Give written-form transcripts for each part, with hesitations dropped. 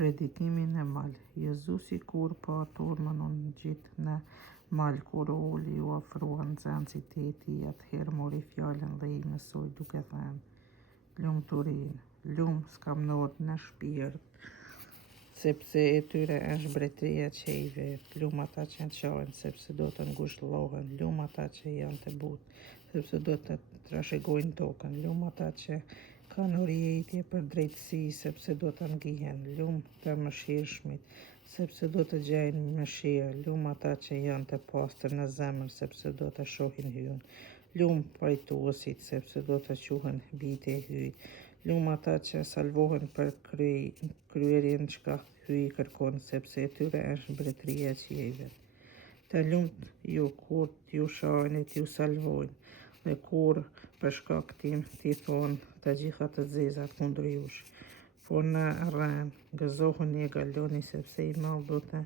Predikimin e mal. Jezusi kur pa turmën unë gjitë në mal, kur uli u afrua nxënësit e tij, atëherë mori fjallën dhe i mësoi duke thënë: Lumturinë, s'kam nodë në shpirt, sepse e tyre është mbretëria e qiejve. Ata që qajnë, sepse do të ngushëllohen. Ata që janë të butë, sepse do të trashëgojnë tokën. Ata që kanë urrëtie për drejtësi, sepse do të ngihen. Të mëshirshmit, sepse do të gjejnë mëshirë. Ata që janë të pastër në zemër, sepse do të shohin hyn. Pajtuesit, sepse do të quhen bijtë e hyjt. Ata që salvohen për kryerjen çka hyj kërkon, sepse e tyre është mbretëria e qiejve. Të lumt ju kur t'ju shohin e t'ju salvojnë, dhe kur për shkak tim t'i thonë të gjitha të zezat kundër jush. Por në rren, gëzohuni e galoni, sepse i madh do të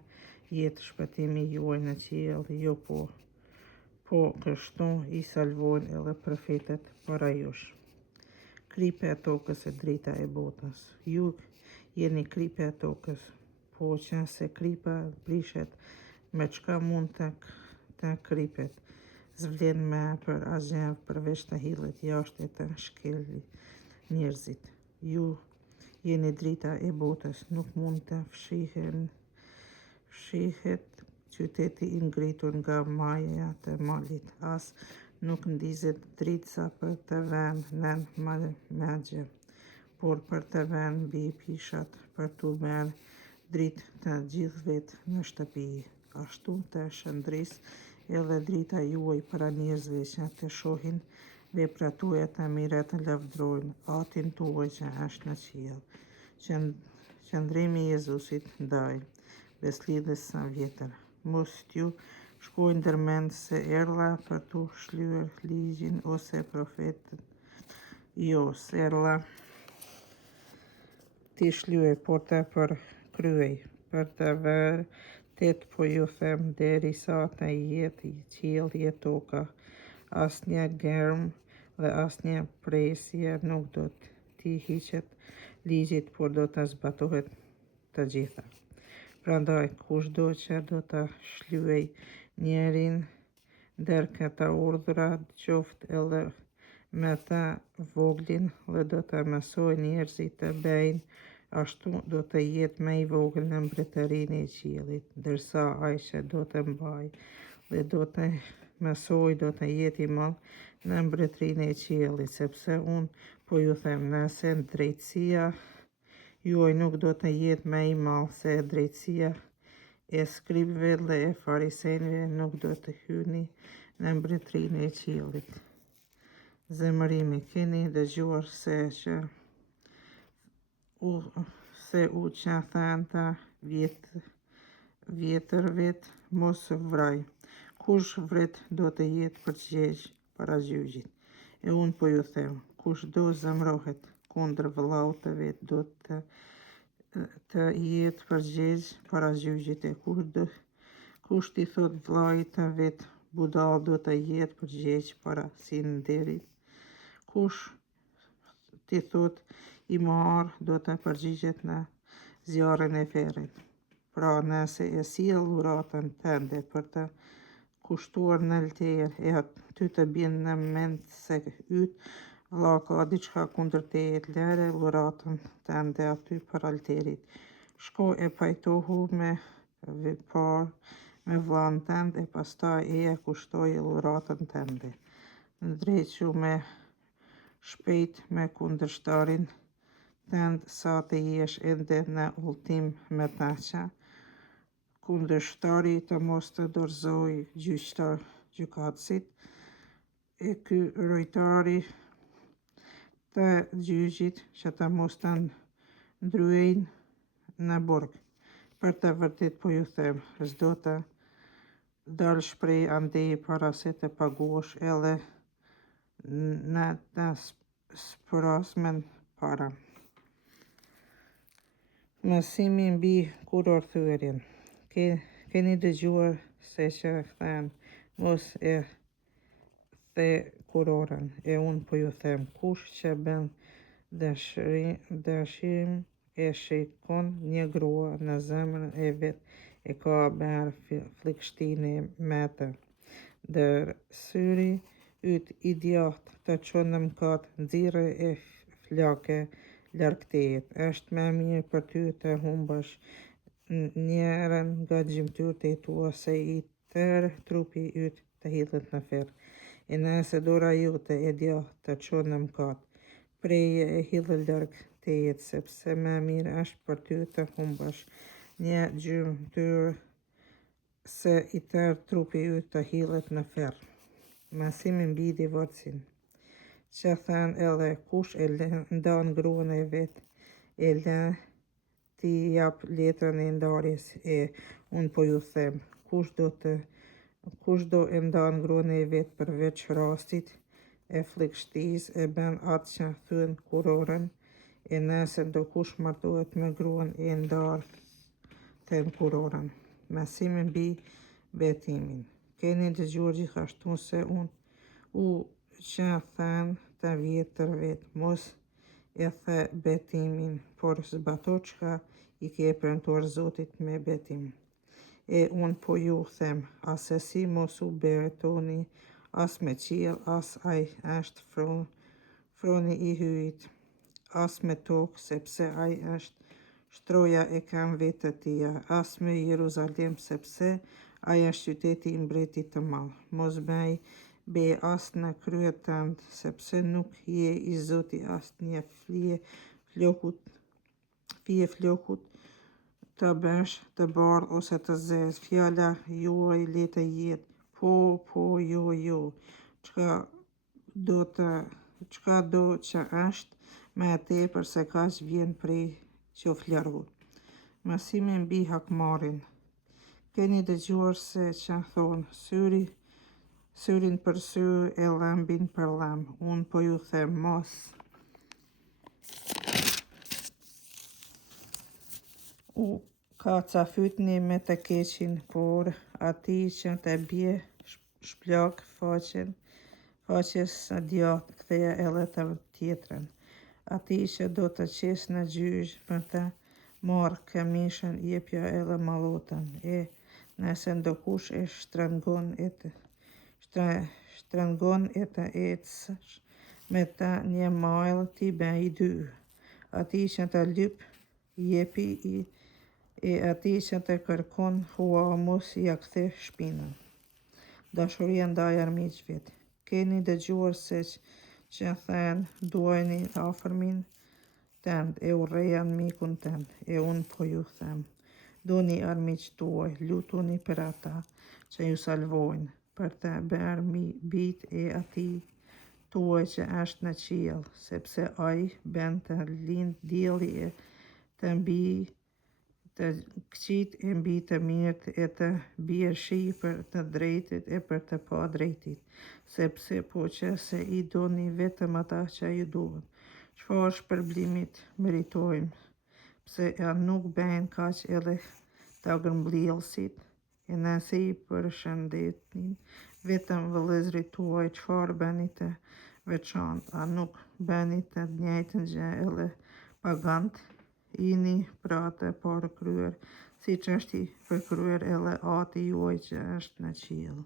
jetë shpëtimi juaj në qiell, jo po kështu i salvojnë edhe profetët para jush. Kripe e tokës e drita e botës. Ju jeni kripe e tokës, po që se kripa prishet, me çka mund të kripet? Zvlen me për asgjë përveç të hillet jashtë e të shkelë njerëzit. Ju jeni drita e botës, nuk mund të fshihet qyteti i ngritur nga maja të malit, as nuk ndizet dritësa për të vënë nën magje, por për të vënë mbi pishat, për t'u bërë dritë të gjithëve në shtëpi. Ashtu të shndrisë edhe drita juaj para njerëzve, që të shohin veprat tuaja të mira, të lavdrojnë Atin tuaj që është në qiell. Qëndrimi i Jezusit ndaj beslidhjes së vjetër. Mos t'ju shkojë ndërmend se erdha për t'u shlyer ligjin ose profetët. Jo, s'erdha t'i shlyer, por të përkryej. Për të vërtet po ju them, derisa të jetë qielli e toka, asnjë gërm dhe asnjë presje nuk do t'i hiqet ligjit, por do të zbatohet të gjitha. Prandaj, kushdo që do të shlyej njërin ndër këta urdhra, qoftë edhe me të voglin, dhe do të mësoj njerëzit të bëjnë ashtu, do të jetë më i vogël në mbretërinë e qiellit, ndërsa ai që do të mbajë dhe do të mësoj do të jetë i madh në mbretërinë e qiellit, sepse unë po ju them, nëse drejtësia juaj nuk do të jetë më e madhe se drejtësia e skribëve dhe e farisejve, nuk do të hyni në mbretërinë e qiellit. Zemërimi. Keni dëgjuar se u që thënë të vjetërvet, mos vraj. Kush vret do të jetë përgjegjës para gjyqit. E unë po ju them, kush do zemrohet kundër vëllaut të vet, do të jetë përgjegjës para gjyqit. E kush t'i thot vllait të vet budall, do të jetë përgjegjës para sinderit. Kush t'i thot i marr, do të përgjigjet në zjarrin e ferrit. Pra, nëse e sjell dhuratën tënde për të kushtuar në alter, e aty të bjen në mend se yt vlla ka diçka kundër teje, lëre dhuratën tënde aty për alterit. Shko e pajtohu me vepar me vllahun tënd, e pastaj e kushtoje dhuratën tënde. Ndrequ me shpejt me kundërshtarin tënd, sa të jesh ende në udhtim me ta, që kundërshtari të mos të dorëzoj gjykatësit, e ky rojtari të gjyqit, që të mos të ndryejnë në burg. Për të vërtet po ju them, s'do të dalësh prej andeje para se të paguash edhe në të sprasmen para. Mësimi mbi kurorthyerjen. Keni dëgjuar se që thënë, mos e the kurorën. E unë po ju them, kush që bën dëshirim e shikon një grua në zemrën e vet e ka bërë flikështini me të. Dër syri yt i djathtë të çon në mëkat, nxirre e flake largëtejet. Është më mirë për ty të humbësh njërin nga gjymtyrët e tua se i tërë trupi yt të hidhet në ferr. E nëse dora jote e djathtë të çon në mëkat, preje e hidhe larg tejet, sepse më mirë është për ty të humbësh një gjymtyr se i tërë trupi yt të hidhet në ferr. Mësimi mbi divorcin. Që thënë edhe kush e ndan gruan e vet, e lë t'i jap letrën e ndarjes, e unë po ju them, kush do e ndan gruan e vet përveç rastit e flikështisë e bën atë që thyen kurorën, e nëse do kush martohet me gruan e ndarë them kurorën. Mësimi mbi betimin. Keni dëgjuar gjithashtu se unë që thënë të vjetër vetë, mos e the betimin, por zbato çka i ke premtuar Zotit me betim. E unë po ju them, asesi mos u betoni as me qiell, as ai është froni i hyjit, as me tokë, sepse ai është shtroja e këmbëve të tia, as me Jeruzalem, sepse ai është qyteti i mbretit të madh. Mos be as në kryet tënd, sepse nuk je i Zoti as një fije flokut të bësh të bardhë ose të zezë. Fjala juaj le të jetë po, jo. Çka do që është më e tepër se kaq vjen prej qoflargut. Mësimi mbi hakmarrjen. Keni dëgjuar se që thonë syrin për sy e lëmbin për lëmb. Unë po ju them, mos u kacafytni me të keqin, por ati që të bje shplak faqes së djathtë, ktheja edhe të tjetrën. Ati që do të qes në gjyq për të marrë këmishën, jepja edhe mallotën. E nëse ndokush e shtrëngon e të ecësh me të një majl, ti bëj dy. Ati që të lyp, jepi, e ati që të kërkon hua, mos ja kthe shpinën. Dashuria ndaj armiqve. Keni dëgjuar se që thënë, duajini afërmin tënd e urreja mikun tënd. E unë po ju them, doni armiqtë tuaj, lutuni për ata që ju salvojnë, për të bërë bijtë e atij tuaj që është në qiell, sepse ai bën të lindë dielli e të mbi të këqijt e mbi të mirët, e të bie shi për të drejtit e për të pa drejtit, sepse po që se i doni vetëm ata që ju duan, çfarë shpërblimit meritojmë, pse nuk bëjnë kaq edhe të grumbullësit, e nëse i përshëndetnin vetëm vëllezërit tuaj, çfarë bëni të veçantë, a nuk bëni të njëjtën gjë edhe pagantë? Jini pra të parëkryer, siç është i përkryer edhe Ati juaj që është në qiell.